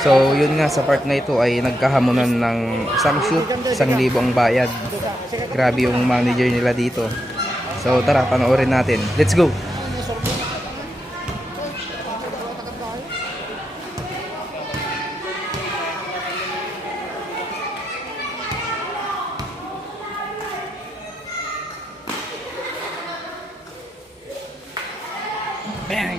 So yun nga, sa part na ito ay nagkahamunan ng isang shoot, 1,000 ang bayad. Grabe yung manager nila dito. So tara, panoorin natin. Let's go! Bang!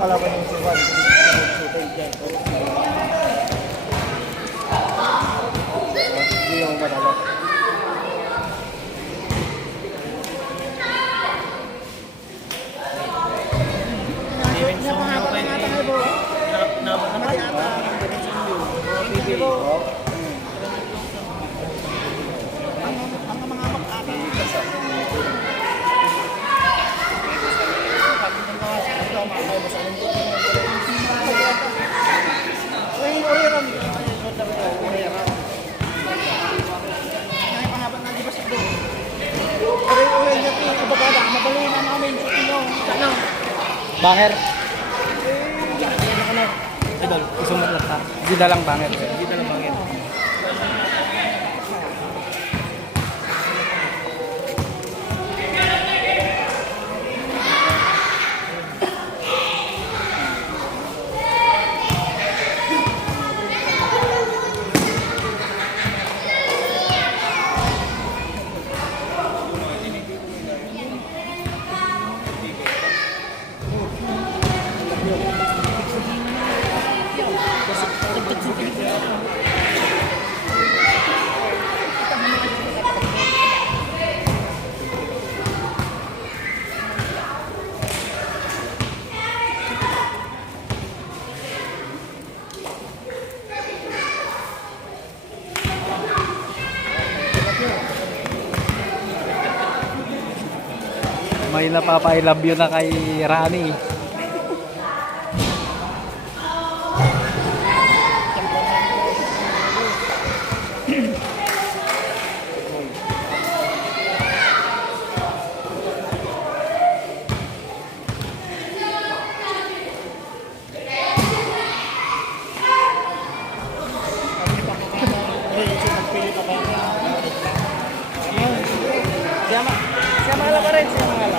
Kalaban yung siwan, shooting dyan. Hindi yung matalo. Banger! Idol, isumat lang ha. Hindi na lang banger. Hindi na lang bangin. May napapa-I love you na kay Rani. Siya mahala pa rin, siya mahala.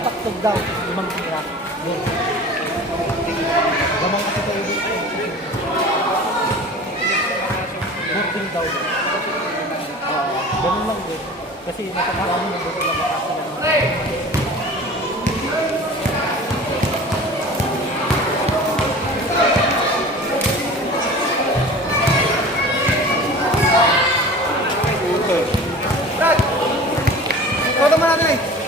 Paktog daw, 5 tira. Lamang kasi tayo dito. 14 daw. Ganun lang din. Kasi natakarami ng dito lang makasila. brother.